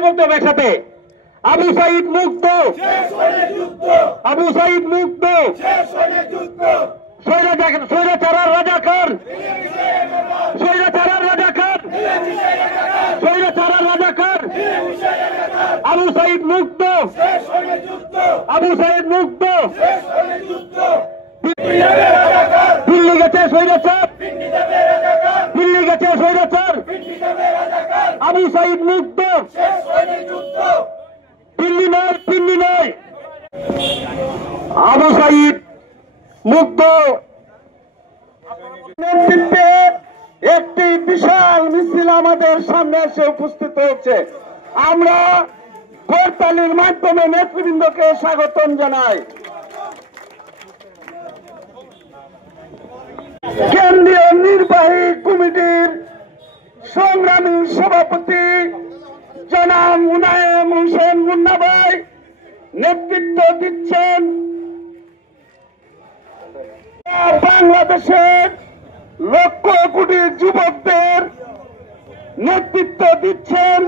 সবাই বলতে হবে একসাথে, আবু সাইদ মুক্ত, আবু সাইদ মুক্ত, স্বৈরাচার রাজাকার, স্বৈরাচার রাজাকার, স্বৈরাচার রাজাকার, আবু সাইদ মুক্ত, আবু সাইদ মুক্ত, দিল্লি গেছে স্বৈরাচার, দিল্লি গেছে স্বৈরাচার, আবু সাইদ মুক্ত, দিল্লি নয়, দিল্লি নয়, আবু সাইদ মুক্ত। নেতৃত্বে একটি বিশাল মিছিল আমাদের সামনে এসে উপস্থিত হয়েছে। আমরা করতালির মাধ্যমে নেতৃবৃন্দকে স্বাগতম জানাই। কেন্দ্রীয় নির্বাহী কমিটির সংগ্রামী সভাপতি জনাব মুনায়েম হোসেন মুন্না ভাই নেতৃত্ব দিচ্ছেন। বাংলাদেশের লক্ষ কোটি যুবকদের নেতৃত্ব দিচ্ছেন